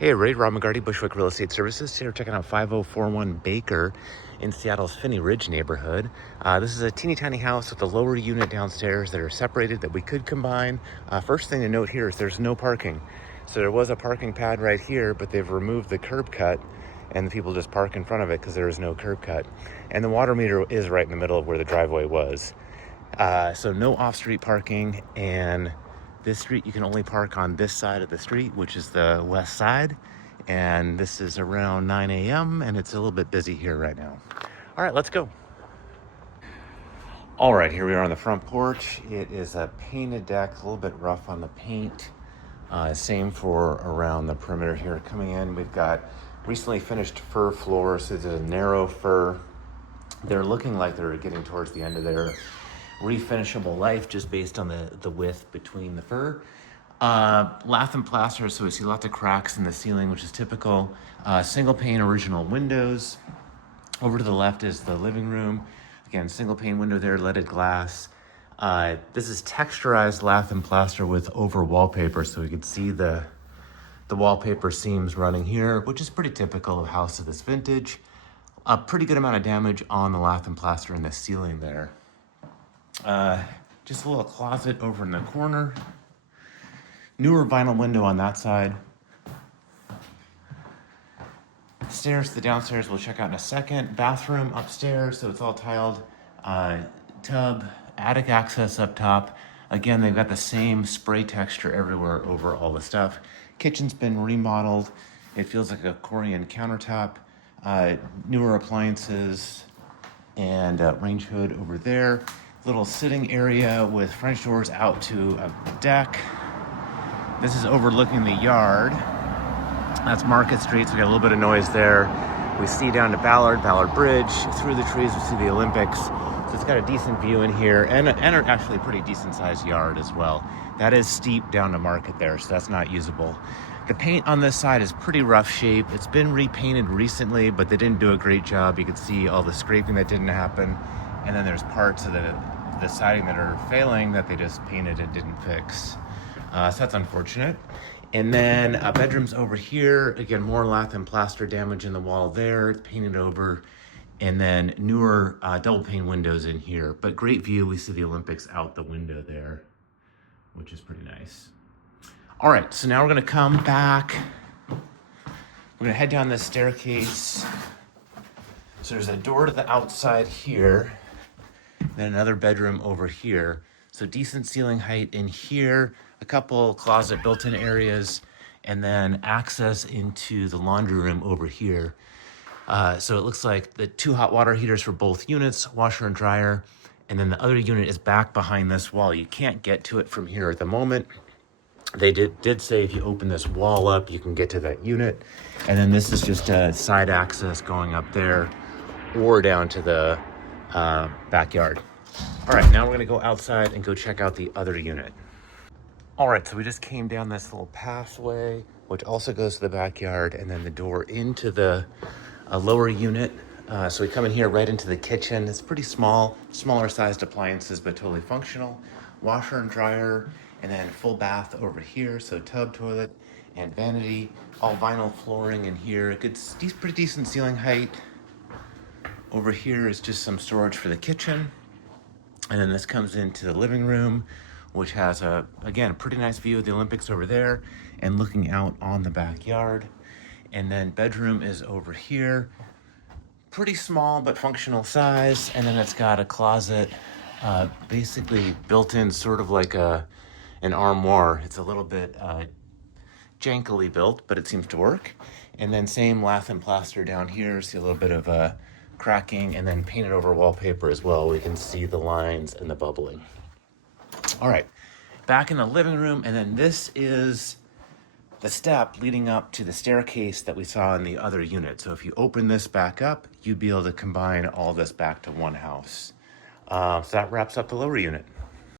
Hey, Ray, Rob McGarty, Bushwick Real Estate Services. Here checking out 5041 Baker in Seattle's Finney Ridge neighborhood. This is a teeny tiny house with a lower unit downstairs that are separated that we could combine. First thing to note here is there's no parking. So there was a parking pad right here, but they've removed the curb cut and the people just park in front of it because there is no curb cut. And the water meter is right in the middle of where the driveway was. So no off-street parking, and this street you can only park on this side of the street, which is the west side. And this is around 9 a.m. and it's a little bit busy here right now. All right, let's go. All right, here we are on the front porch. It is a painted deck, a little bit rough on the paint. Same for around the perimeter here. Coming in, we've got recently finished fir floors. So it's a narrow fir. They're looking like they're getting towards the end of their refinishable life just based on the width between the fir. Lath and plaster, so we see lots of cracks in the ceiling, which is typical. Single pane original windows. Over to the left is the living room. Again, single pane window there, leaded glass. This is texturized lath and plaster with over wallpaper, so we can see the wallpaper seams running here, which is pretty typical of a house of this vintage. A pretty good amount of damage on the lath and plaster in the ceiling there. Just a little closet over in the corner. Newer vinyl window on that side. Stairs to the downstairs we'll check out in a second. Bathroom upstairs, so it's all tiled. Tub, attic access up top. Again, they've got the same spray texture everywhere over all the stuff. Kitchen's been remodeled. It feels like a Korean countertop. Newer appliances and range hood over there. Little sitting area with French doors out to a deck. This is overlooking the yard. That's Market Street, so we got a little bit of noise there. We see down to Ballard Bridge. Through the trees, we see the Olympics. So it's got a decent view in here and actually a pretty decent sized yard as well. That is steep down to Market there, so that's not usable. The paint on this side is pretty rough shape. It's been repainted recently, but they didn't do a great job. You can see all the scraping that didn't happen. And then there's parts of the siding that are failing that they just painted and didn't fix. So that's unfortunate. And then bedrooms over here. Again, more lath and plaster damage in the wall there. It's painted over. And then newer double pane windows in here. But great view. We see the Olympics out the window there, which is pretty nice. All right, so now we're going to come back. We're going to head down this staircase. So there's a door to the outside here. Then another bedroom over here. So decent ceiling height in here, a couple closet built-in areas, and then access into the laundry room over here. So it looks like the 2 hot water heaters for both units, washer and dryer, and then the other unit is back behind this wall. You can't get to it from here at the moment. They did say if you open this wall up, you can get to that unit. And then this is just a side access going up there or down to the backyard. All right, now we're gonna go outside and go check out the other unit. All right, so we just came down this little pathway, which also goes to the backyard, and then the door into the lower unit. So we come in here right into the kitchen. It's pretty small, smaller sized appliances, but totally functional. Washer and dryer, and then full bath over here. So tub, toilet, and vanity. All vinyl flooring in here. Pretty decent ceiling height. Over here is just some storage for the kitchen. And then this comes into the living room, which has again, a pretty nice view of the Olympics over there and looking out on the backyard. And then bedroom is over here. Pretty small, but functional size. And then it's got a closet, basically built in sort of like an armoire. It's a little bit jankily built, but it seems to work. And then same lath and plaster down here. See a little bit of cracking, and then painted over wallpaper as well. We can see the lines and the bubbling. All right, back in the living room, and then this is the step leading up to the staircase that we saw in the other unit. So if you open this back up, you'd be able to combine all this back to one house. So that wraps up the lower unit.